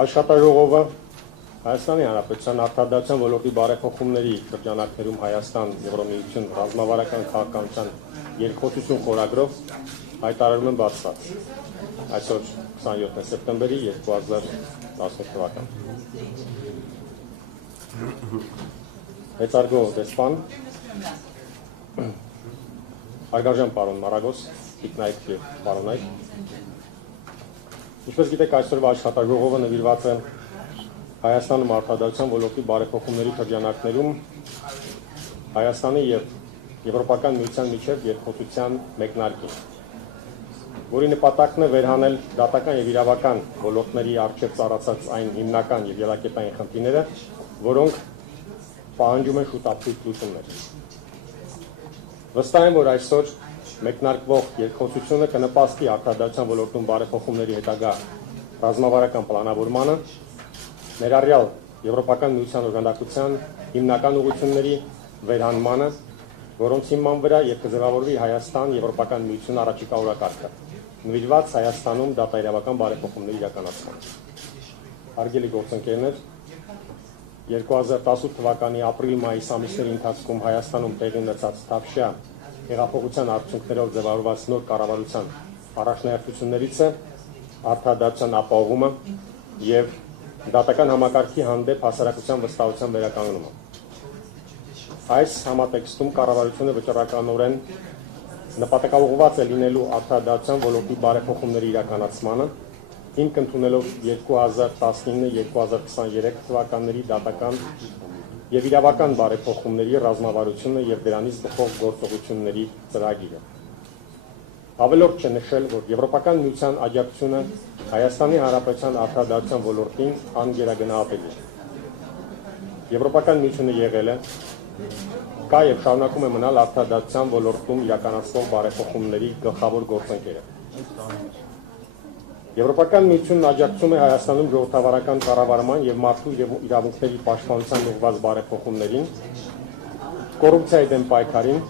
Աշխատաժողովը Հայաստանի Հանրապետության արդարադատության ոլորտի բարեփոխումների շրջանակներում Հայաստան Եվրոմիություն ռազմավարական քաղաքականության երկխոսություն խորագրով հայտարարում են բացված այսօր 27 սեպտեմբերի 2018 թվական։ Մեծարգո դեսպան Հարգարժան պարոն Մարագոս, տիկնայք և պարոնայք, ինչպես գիտեք, այսօրվա աշխատաժողովը նվիրված է Հայաստանում արդարադատության ոլորտի բարեփոխումների շրջանակներում Հայաստանի և Եվրոպական միության միջև երկխոսության մեկնարկին, որի նպատակն է վերհանել դատական և իրավական ոլորտների առջև ծառացած այն հիմնական և ելակետային խնդիրները, որոնք պահանջում են շուտապույտ լուծումներ։ Վստահ եմ, որ այսօր մեկնարկվող երկխոսությունը կնպաստի արդարադատության ոլորտում բարեփոխումների հետագա ռազմավարական պլանավորմանը, ներառյալ Եվրոպական միության օժանդակության հիմնական ուղղությունների վերհանմանը, որոնց հիման վրա և կձևավորվի Հայաստան Եվրոպական միություն առաջիկա օրակարգը, նվիրված Հայաստանում դատաիրավական բարեփոխումների իրականացման։ Հարգելի գործընկերներ, 2018 թվականի ապրիլ-մայիս ամիսների ընթացքում Հայաստանում տեղի ունեցած թավշյա հեղափոխության արդյունքներով ձևավորված նոր կառավարության առաջնահերթություններից է արդարադատության ապահովումը և դատական համակարգի հանդեպ հասարակության վստահության վերականգնումը։ Այս համատեքստում կառավարությունը վճռականորեն նպատակաուղղված է լինելու արդարադատության ոլորտի բարեփոխումների իրականացմանը, հիմք ընդունելով 2019-2023 թվականների դատական և իրավական բարեփոխումների ռազմավարությունը և դրանից բխող գործողությունների ծրագիրը։ Ավելորդ չէ նշել, որ Եվրոպական միության աջակցությունը Հայաստանի Հանրապետության արդարադատության ոլորտին անգերագնահատելի է։ Եվրոպական միությունը եղել է, կա և շարունակում է մնալ արդարադատության ոլորտում իրականացվող բարեփոխումների գլխավոր գործընկերը։ Եվրոպական միությունն աջակցում է Հայաստանում ժողովրդավարական կառավարման և մարդու իրավունքների պաշտպանության ուղղված բարեփոխումներին, կոռուպցիայի դեմ պայքարին,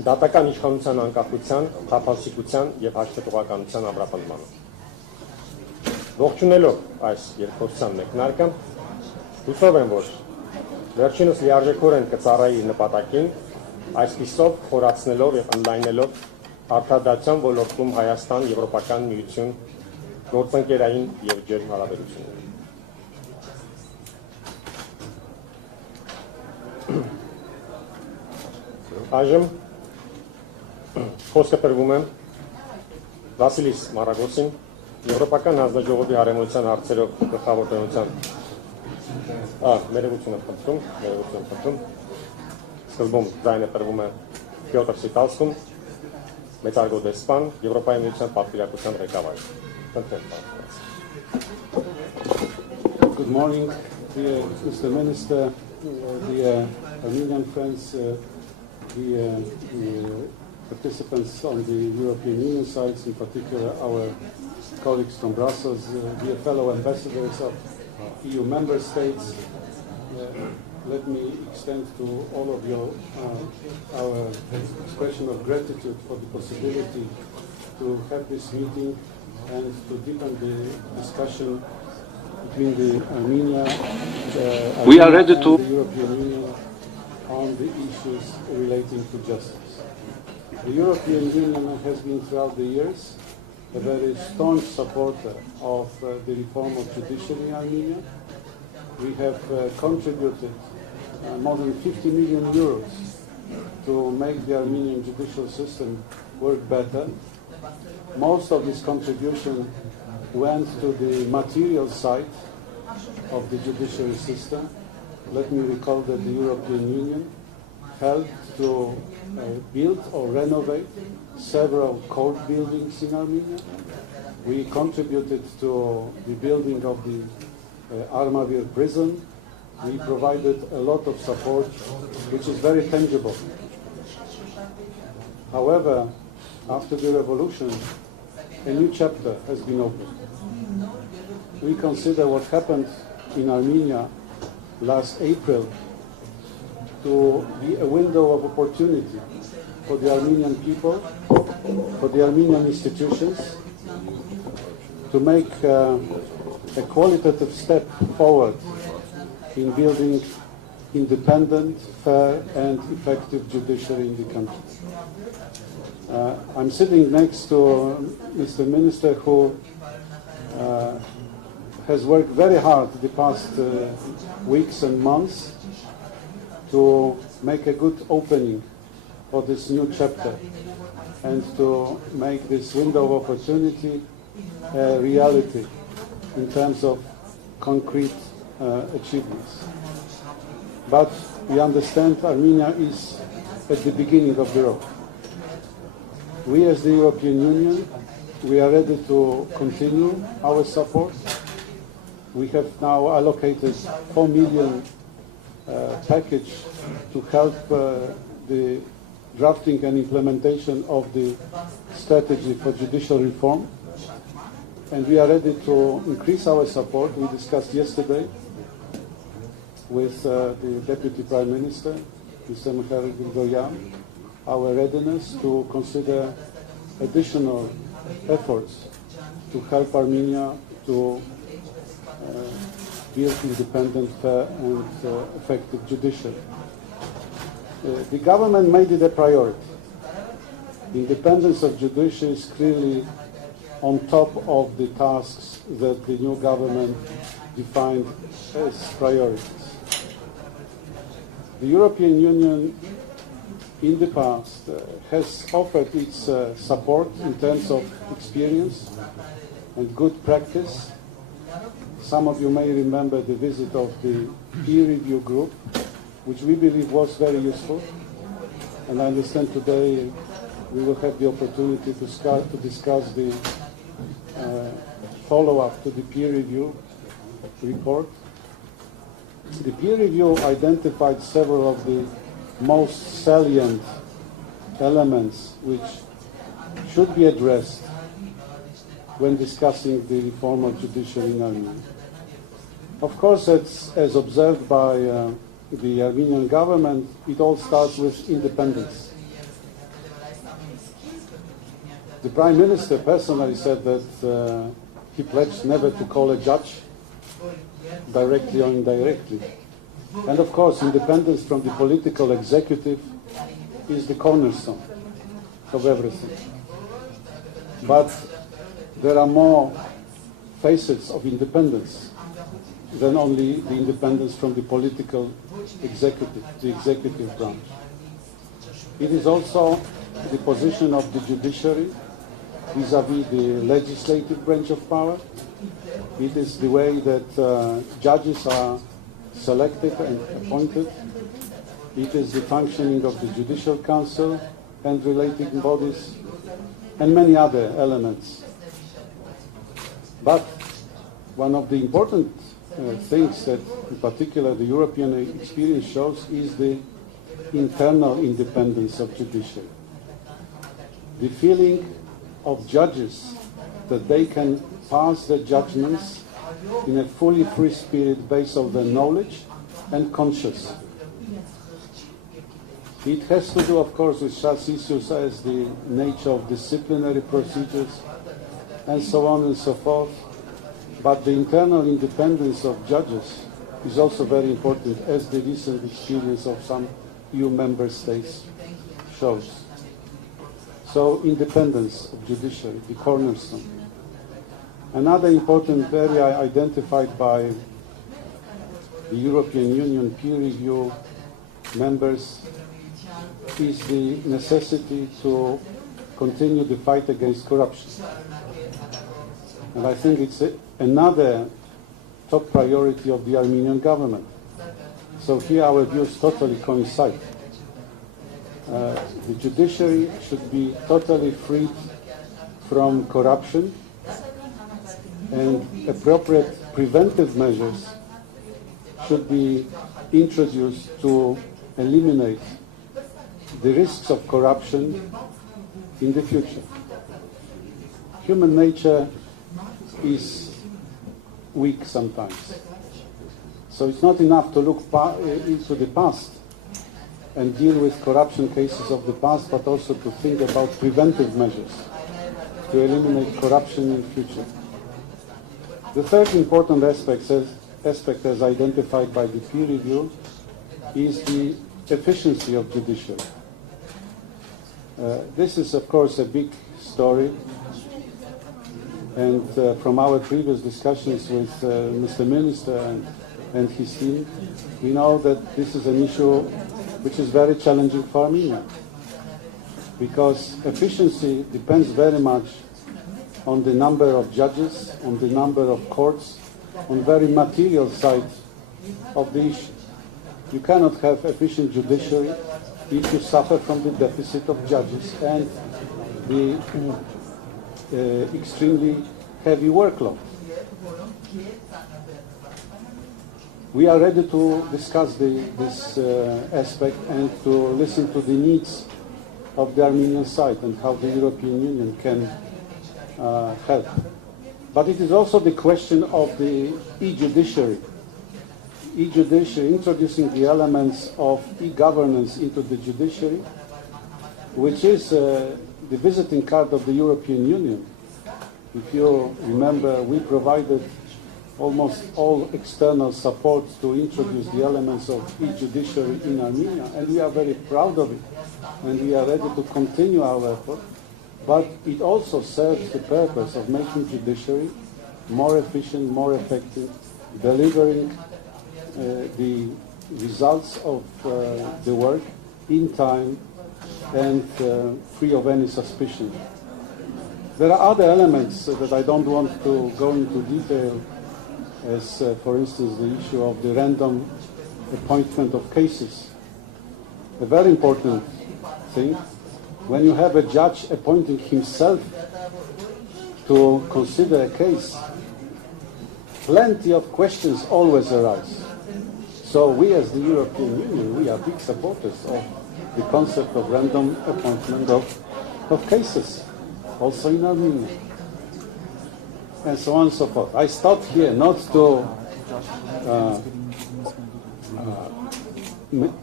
դատական իշխանության անկախության, թափանցիկության եւ հաշվետվողականության ամրապնդմանը։ Ողջունելով այս երկխոսության մեկնարկը, հուսով եմ, որ վերջինս լիարժեքորեն կծառայի իր նպատակին, այսպիսով խորացնելով եւ ընդլայնելով արդարադատության ոլորտում Հայաստան-Եվրոպական միություն գործընկերային եւ ջերմ հարաբերություններ։ Այժմ խոսքը տրվում է Վասիլիս Մարագոսին, Եվրոպական հանձնաժողովի հարեմության հարցերով գլխավոր տնօրինության ներողություն եմ խնդրում, սկզբում ձայնը տրվում է Պյոտր Սիտալսկուն, մեծարգո դեսպան, Եվրոպայի միության պատվիրակության ղեկավար։ Good morning, dear Mr. Minister, dear Armenian friends, dear participants on the European Union sites, in particular our colleagues from Brussels, dear fellow ambassadors of EU member states. Let me extend to all of you our expression of gratitude for the possibility to have this meeting and to deepen the discussion between the Armenia and the European Union on the issues relating to justice. The European Union has been throughout the years a very staunch supporter of the reform of judiciary in Armenia. We have contributed more than 50 million euros to make the Armenian judicial system work better. Most of this contribution went to the material side of the judiciary system. Let me recall that the European Union helped to build or renovate several court buildings in Armenia. We contributed to the building of the Armavir prison. We provided a lot of support, which is very tangible. However, after the revolution, a new chapter has been opened. We consider what happened in Armenia last April to be a window of opportunity for the Armenian people, for the Armenian institutions, to make a qualitative step forward in building independent, fair and effective judiciary in the country. I'm sitting next to Mr. Minister who has worked very hard the past weeks and months to make a good opening for this new chapter and to make this window of opportunity a reality in terms of concrete achievements. But we understand Armenia is at the beginning of the road. We as the European Union, we are ready to continue our support. We have now allocated 4 million package to help the drafting and implementation of the strategy for judicial reform. And we are ready to increase our support. We discussed yesterday with the Deputy Prime Minister, Mr. Mikhail Grigoryan, our readiness to consider additional efforts to help Armenia to build independent, fair and effective judiciary. The government made it a priority. The independence of judiciary is clearly on top of the tasks that the new government defined as priorities. The European Union in the past has offered its support in terms of experience and good practice. Some of you may remember the visit of the peer review group, which we believe was very useful. And I understand today we will have the opportunity to discuss the follow-up to the peer review report. The peer review identified several of the most salient elements which should be addressed when discussing the reform of judiciary in Armenia. Of course, as observed by the Armenian government, it all starts with independence. The Prime Minister personally said that he pledged never to call a judge directly or indirectly. And of course, independence from the political executive is the cornerstone of everything. But there are more facets of independence than only the independence from the political executive, the executive branch. It is also the position of the judiciary vis-à-vis the legislative branch of power. It is the way that judges are selected and appointed. It is the functioning of the Judicial Council and related bodies, and many other elements. But one of the important things that, in particular, the European experience shows is the internal independence of judiciary. The feeling of judges that they can pass their judgments in a fully free spirit based on their knowledge and conscience. It has to do, of course, with such issues as the nature of disciplinary procedures and so on and so forth. But the internal independence of judges is also very important, as the recent experience of some EU member states shows. So independence of judiciary, the cornerstone. Another important area identified by the European Union peer review members is the necessity to continue the fight against corruption. And I think it's another top priority of the Armenian government. So here our views totally coincide. The judiciary should be totally freed from corruption, and appropriate preventive measures should be introduced to eliminate the risks of corruption in the future. Human nature is weak sometimes. So it's not enough to look into the past and deal with corruption cases of the past, but also to think about preventive measures to eliminate corruption in the future. The third important aspect as identified by the peer review is the efficiency of judiciary. This is, of course, a big story. And from our previous discussions with Mr. Minister and his team, we know that this is an issue which is very challenging for Armenia, because efficiency depends very much on the number of judges, on the number of courts, on very material side of the issue. You cannot have efficient judiciary if you suffer from the deficit of judges and the extremely heavy workload. We are ready to discuss this aspect and to listen to the needs of the Armenian side and how the European Union can help. But it is also the question of the e-judiciary. E-judiciary, introducing the elements of e-governance into the judiciary, which is the visiting card of the European Union. If you remember, we provided almost all external support to introduce the elements of e-judiciary in Armenia, and we are very proud of it, and we are ready to continue our effort. But it also serves the purpose of making judiciary more efficient, more effective, delivering the results of the work in time and free of any suspicion. There are other elements that I don't want to go into detail, as for instance the issue of the random appointment of cases. A very important thing, when you have a judge appointing himself to consider a case, plenty of questions always arise. So we as the European Union, we are big supporters of the concept of random appointment of cases, also in Armenia, and so on and so forth. I stopped here not to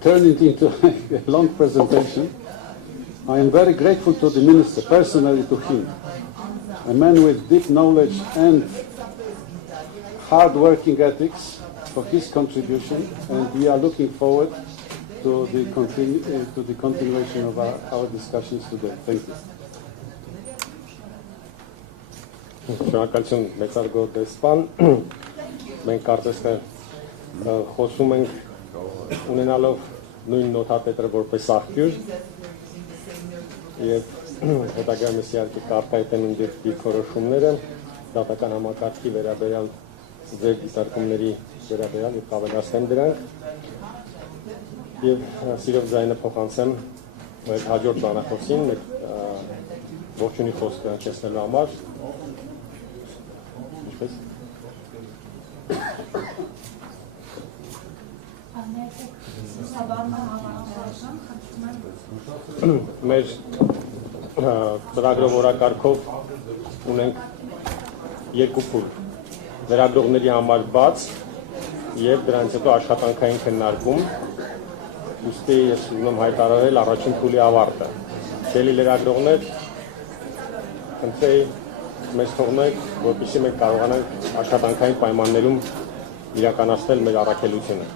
turn it into a long presentation. I am very grateful to the Minister, personally to him, a man with deep knowledge and hard-working ethics, for his contribution, and we are looking forward to the continuation of our discussions today. Thank you. Շնորհակալություն մեծարգո դեսպան, մենք կարծես թե խոսում ենք ունենալով նույն նոթատետրը որպես աղբյուր եւ հետագայում իհարկե կարտահայտեն իր դիրքորոշումները դատական համակարգի վերաբերյալ ձեր դիտարկումների վերաբերյալ եւ կավելացնեմ դրանք եւ սիրով ձայնը փոխանցեմ մեր հաջորդ բանախոսին մեր ողջունի խոսքը հնչեցնելու համար մեր ծրագրով օրակարգով ունենք երկու փուլ լրագրողների համար բաց եւ դրանից հետո աշխատանքային քննարկում ուստի ես ուզում եմ հայտարարել առաջին փուլի ավարտը դելի լրագրողներ խնդրեի մեզ թողնեք որպեսզի մենք կարողանանք աշխատանքային պայմաններում իրականացնել մեր առաքելությունը